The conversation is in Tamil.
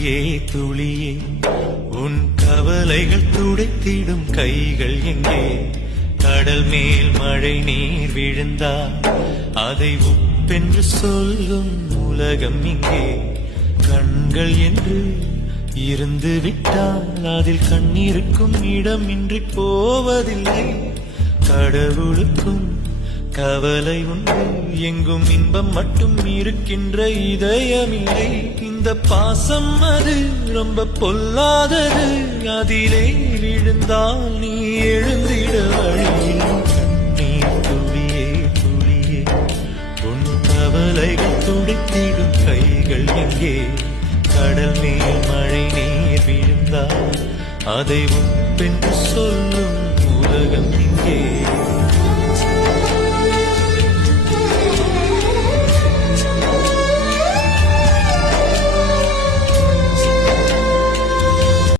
துளியே துளியே உன் கவலைகள் துடைத்திடும் கைகள் எங்கே? கடல் மேல் மழை நீர் விழுந்தால் அதை உப்பென்று சொல்லும் உலகம் இங்கே. கண்கள் என்று இருந்து விட்டால் அதில் கண்ணீருக்கும் இடமின்றி போவதில்லை. கடவுளுக்கும் கவலை உண்டு, எங்கும் இன்பம் மட்டும் இருக்கின்ற இதயமில்லை. இந்த பாசம் அது ரொம்ப பொல்லாதது, அதிலே விழுந்தால் நீ எழுந்திட வழியில். கண்ணீர் துளியே துளியே உன் கவலைகள் துடைத்திடும் கைகள் எங்கே? கடல் மேல் மழை நீர் விழுந்தால் அதை உப்பென்று சொல்லும் உலகம் இங்கே.